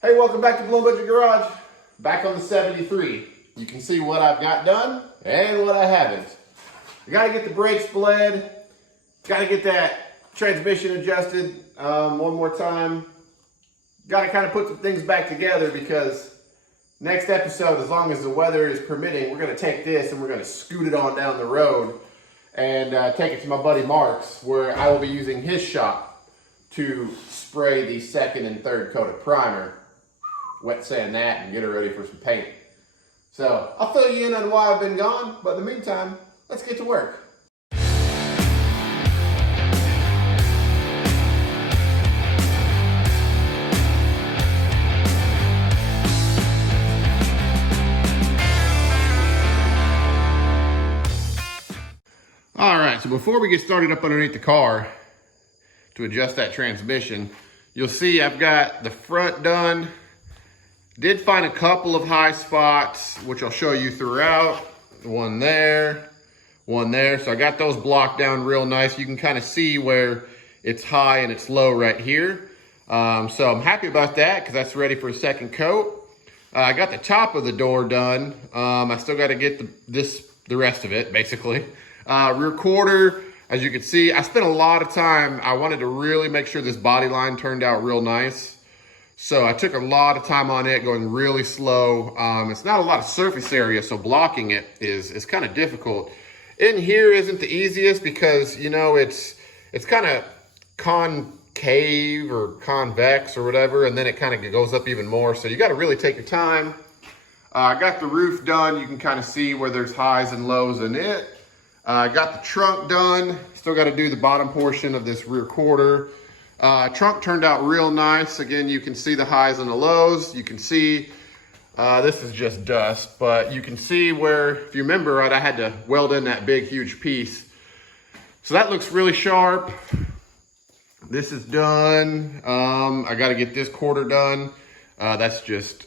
Hey, welcome back to Blown Budget Garage. Back on the 73. You can see what I've got done and what I haven't. I gotta get the brakes bled. Gotta get that transmission adjusted one more time. Gotta kind of put some things back together because next episode, as long as the weather is permitting, we're gonna take this and we're gonna scoot it on down the road and take it to my buddy Mark's, where I will be using his shop to spray the second and third coat of primer, wet sand that, and get her ready for some paint. So I'll fill you in on why I've been gone, but in the meantime, let's get to work. All right, so before we get started up underneath the car to adjust that transmission, you'll see I've got the front done. Did find a couple of high spots, which I'll show you throughout. One there, one there. So I got those blocked down real nice. You can kind of see where it's high and it's low right here. So I'm happy about that because that's ready for a second coat. I got the top of the door done. I still got to get the rest of it, basically. Rear quarter, as you can see, I spent a lot of time. I wanted to really make sure this body line turned out real nice. So I took a lot of time on it, going really slow. It's not a lot of surface area, so blocking it is kind of difficult. In here isn't the easiest because, you know, it's kind of concave or convex or whatever, and then it kind of goes up even more. So you got to really take your time. I got the roof done. You can kind of see where there's highs and lows in it. I got the trunk done. Still got to do the bottom portion of this rear quarter. Trunk turned out real nice. Again, you can see the highs and the lows. You can see, this is just dust, but you can see where, if you remember, right, I had to weld in that big, huge piece. So that looks really sharp. This is done. I got to get this quarter done. That's just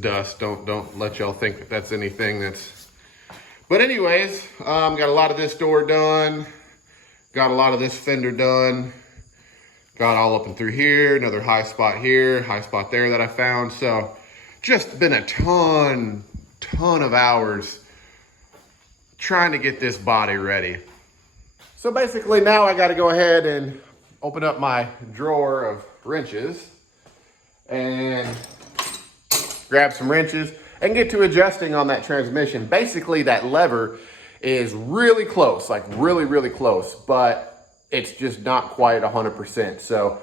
dust. Don't let y'all think that that's anything that's, but anyways, got a lot of this door done. Got a lot of this fender done. Got all up and through here, another high spot here, high spot there that I found. So just been a ton of hours trying to get this body ready. So basically now I got to go ahead and open up my drawer of wrenches and grab some wrenches and get to adjusting on that transmission. Basically that lever is really close, like really close, but it's just not quite 100%. So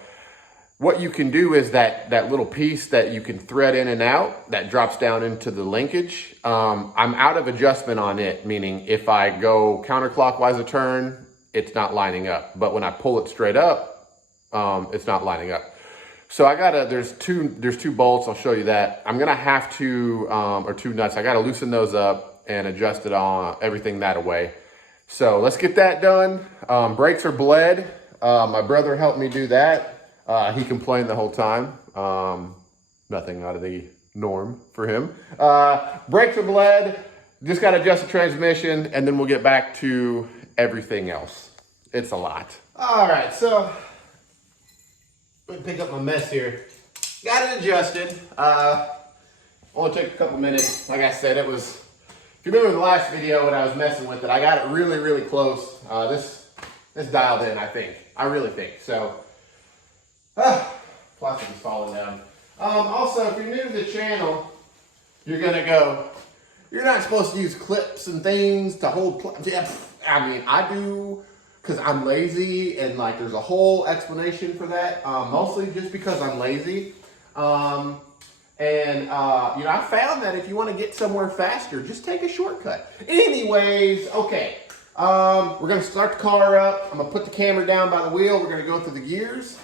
what you can do is that little piece that you can thread in and out that drops down into the linkage. I'm out of adjustment on it, meaning if I go counterclockwise a turn, it's not lining up. But when I pull it straight up, it's not lining up. So I gotta, there's two bolts, I'll show you that. I'm gonna have to, or two nuts, I gotta loosen those up and adjust it on everything that way. So let's get that done. Brakes are bled. My brother helped me do that. He complained the whole time. Nothing out of the norm for him. Brakes are bled. Just got to adjust the transmission and then we'll get back to everything else. It's a lot. All right, so let me pick up my mess here. Got it adjusted. Only took a couple minutes. Like I said, it was, if you remember the last video when I was messing with it, I got it really close. This dialed in, I think. I really think. So, plastic is falling down. Also, if you're new to the channel, you're gonna go, you're not supposed to use clips and things to hold, yeah, I mean, I do, because I'm lazy, and like there's a whole explanation for that, mostly just because I'm lazy. You know, I found that if you want to get somewhere faster, just take a shortcut. Anyways, okay. We're going to start the car up. I'm going to put the camera down by the wheel. We're going to go through the gears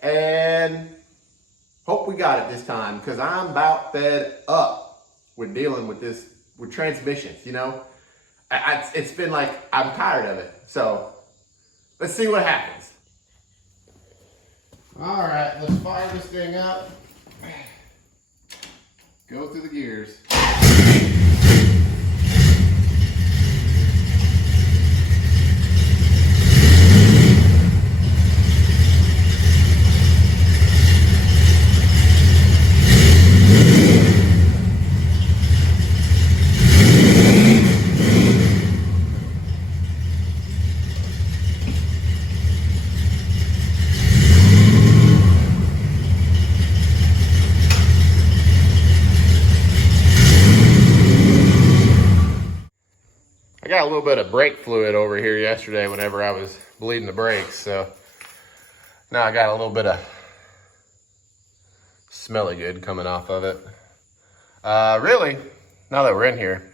and hope we got it this time because I'm about fed up with dealing with this, with transmissions, you know. It's been like, I'm tired of it. So let's see what happens. All right, let's fire this thing up. Go through the gears. got a little bit of brake fluid over here yesterday whenever I was bleeding the brakes. So now I got a little bit of smelly good coming off of it. Really, now that we're in here,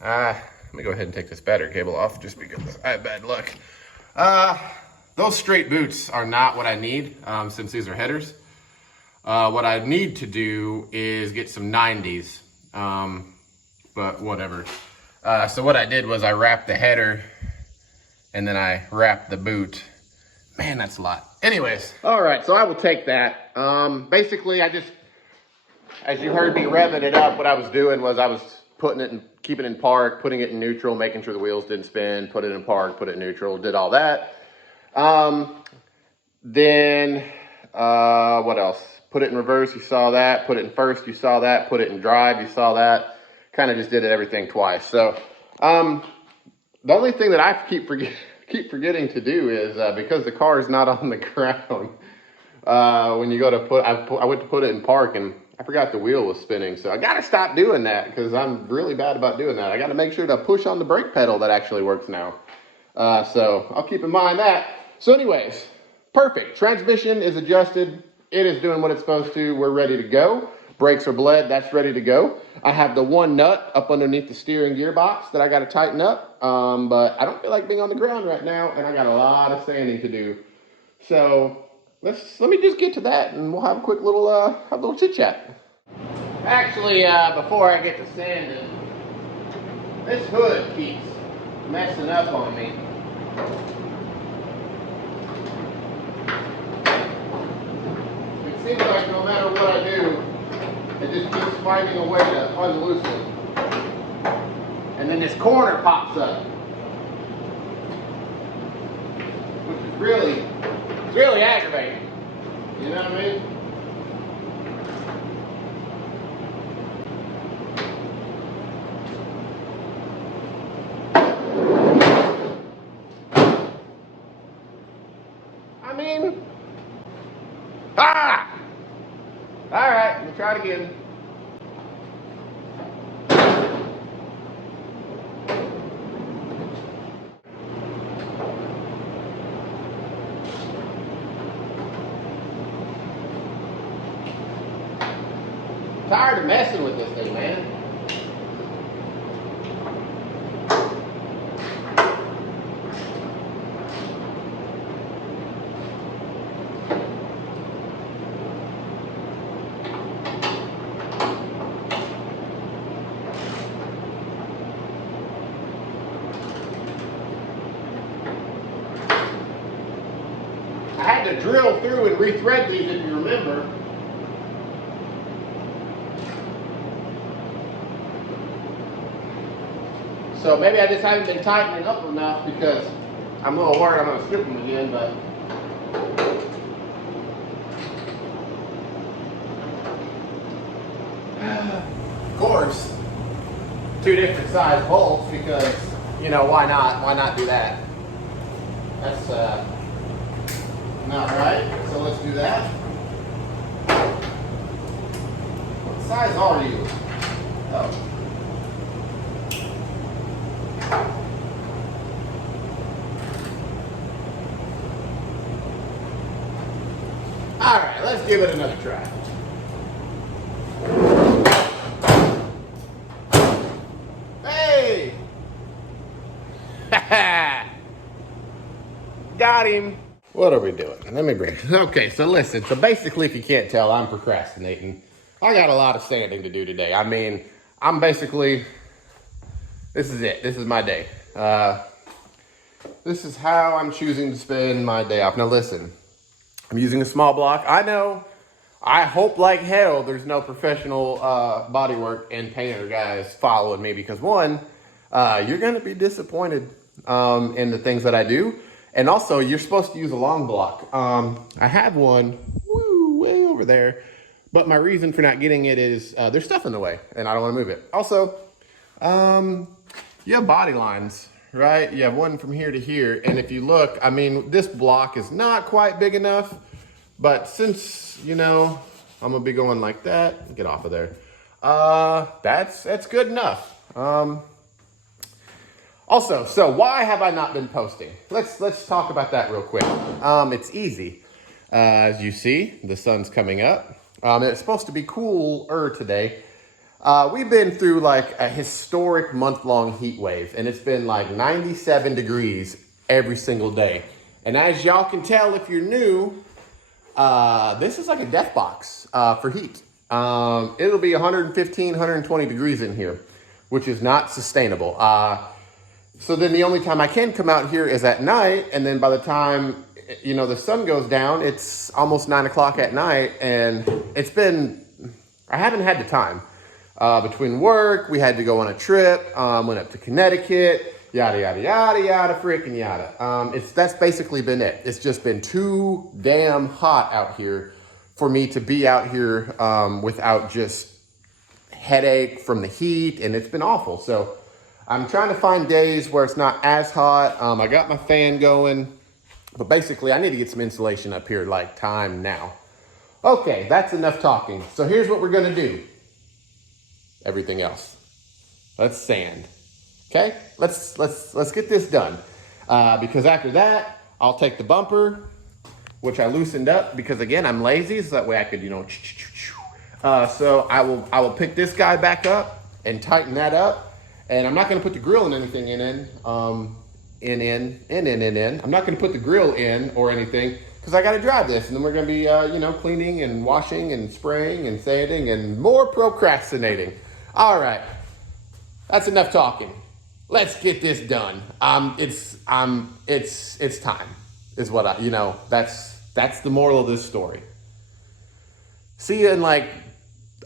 let me go ahead and take this battery cable off just because I had bad luck. Those straight boots are not what I need since these are headers. What I need to do is get some 90s, but whatever. So what I did was I wrapped the header and then I wrapped the boot. Man, that's a lot. Anyways, all right, so I will take that. Basically, as you heard me revving it up, what I was doing was I was putting it in, keeping it in park, putting it in neutral, making sure the wheels didn't spin, put it in park, put it in neutral, did all that. Then, what else? Put it in reverse, you saw that. Put it in first, you saw that. Put it in drive, you saw that. Kind of just did everything twice. So, the only thing that I keep forgetting to do is, because the car is not on the ground, when you go to I went to put it in park and I forgot the wheel was spinning. So I got to stop doing that because I'm really bad about doing that. I got to make sure to push on the brake pedal. That actually works now. So I'll keep in mind that. So anyways, perfect. Transmission is adjusted. It is doing what it's supposed to. We're ready to go. Brakes are bled. That's ready to go. I have the one nut up underneath the steering gearbox that I got to tighten up. But I don't feel like being on the ground right now, and I got a lot of sanding to do. So let me just get to that, and we'll have a quick little chit chat. Actually, before I get to sanding, this hood keeps messing up on me. It seems like no matter what I do, it just keeps finding a way to unloose it. And then this corner pops up, which is really aggravating. You know what I mean? All right, we'll try it again. Tired of messing with this thing, man. I had to drill through and rethread these, if you remember. So maybe I just haven't been tightening up enough because I'm a little worried I'm going to strip them again, but of course, 2 different size bolts because, you know, why not? Why not do that? That's not right. So let's do that. What size are you? Oh. All right, let's give it another try. Hey! Got him. What are we doing? Let me bring it. Okay, so listen. So basically, if you can't tell, I'm procrastinating. I got a lot of sanding to do today. I mean, I'm basically, this is it. This is my day. This is how I'm choosing to spend my day off. Now listen, I'm using a small block. I know, I hope like hell there's no professional bodywork and painter guys following me because one, you're gonna be disappointed in the things that I do. And also, you're supposed to use a long block. I have one way over there, but my reason for not getting it is there's stuff in the way, and I don't want to move it. Also, you have body lines, right? You have one from here to here, and if you look, I mean, this block is not quite big enough, but since, you know, I'm gonna be going like that, get off of there. That's good enough. Also, so why have I not been posting? Let's talk about that real quick. It's easy. As you see, the sun's coming up. It's supposed to be cooler today. We've been through like a historic month-long heat wave, and it's been like 97 degrees every single day. And as y'all can tell if you're new, this is like a death box for heat. It'll be 115, 120 degrees in here, which is not sustainable. So then the only time I can come out here is at night, and then by the time, you know, the sun goes down, it's almost 9 o'clock at night, and I haven't had the time. Between work, we had to go on a trip, went up to Connecticut, yada, yada, yada, yada, freaking yada. That's basically been it. It's just been too damn hot out here for me to be out here without just headache from the heat, and it's been awful. So I'm trying to find days where it's not as hot. I got my fan going, but basically I need to get some insulation up here like time now. Okay, that's enough talking. So here's what we're gonna do. Everything else. Let's sand. Okay, let's get this done. Because after that, I'll take the bumper, which I loosened up because again, I'm lazy, so that way I could, you know, so I will pick this guy back up and tighten that up. And I'm not gonna put the grill in anything I'm not gonna put the grill in or anything because I gotta drive this, and then we're gonna be, you know, cleaning and washing and spraying and sanding and more procrastinating. All right, that's enough talking. Let's get this done. It's time, is what you know, that's the moral of this story. See you in like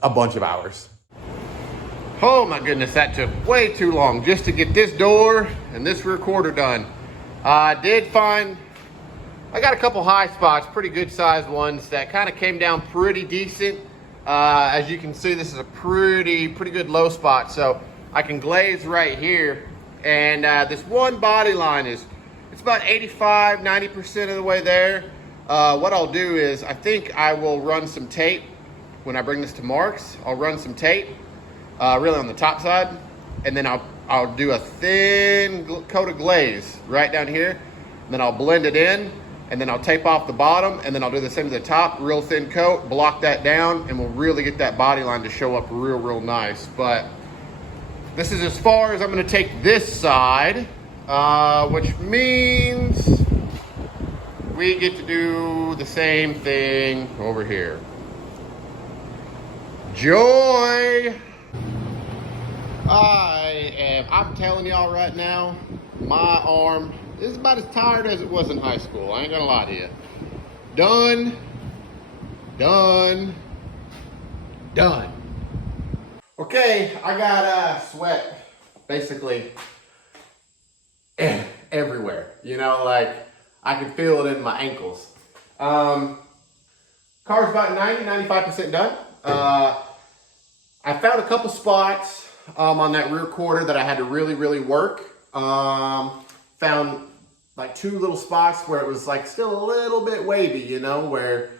a bunch of hours. Oh my goodness, that took way too long just to get this door and this rear quarter done. I got a couple high spots, pretty good sized ones that kind of came down pretty decent. As you can see, this is a pretty good low spot. So I can glaze right here. And this one body line it's about 85, 90% of the way there. What I'll do is I think I will run some tape when I bring this to Mark's. I'll run some tape. Really on the top side, and then I'll do a thin coat of glaze right down here, and then I'll blend it in, and then I'll tape off the bottom, and then I'll do the same to the top, real thin coat, block that down, and we'll really get that body line to show up real nice. But this is as far as I'm going to take this side, which means we get to do the same thing over here. Joy! I'm telling y'all right now, my arm is about as tired as it was in high school. I ain't gonna lie to you. Done. Okay, I got sweat basically everywhere. You know, like I can feel it in my ankles. Car's about 95% done. I found a couple spots on that rear quarter that I had to really work. Found like two little spots where it was like still a little bit wavy, you know, where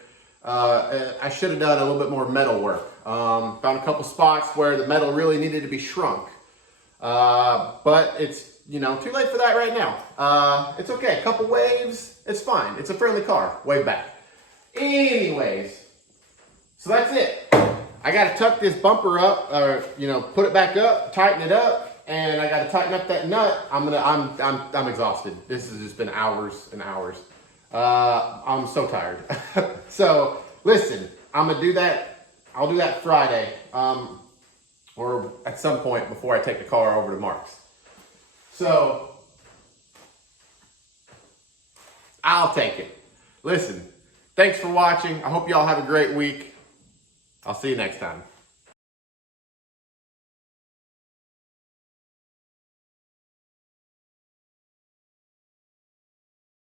I should have done a little bit more metal work. Found a couple spots where the metal really needed to be shrunk. But it's, you know, too late for that right now. It's okay, a couple waves, it's fine. It's a friendly car, wave back. Anyways, so that's it. I got to tuck this bumper up, or you know, put it back up, tighten it up, and I got to tighten up that nut. I'm exhausted. This has just been hours and hours. I'm so tired. So listen, I'm gonna do that. I'll do that Friday, or at some point before I take the car over to Mark's. So I'll take it. Listen, thanks for watching. I hope y'all have a great week. I'll see you next time.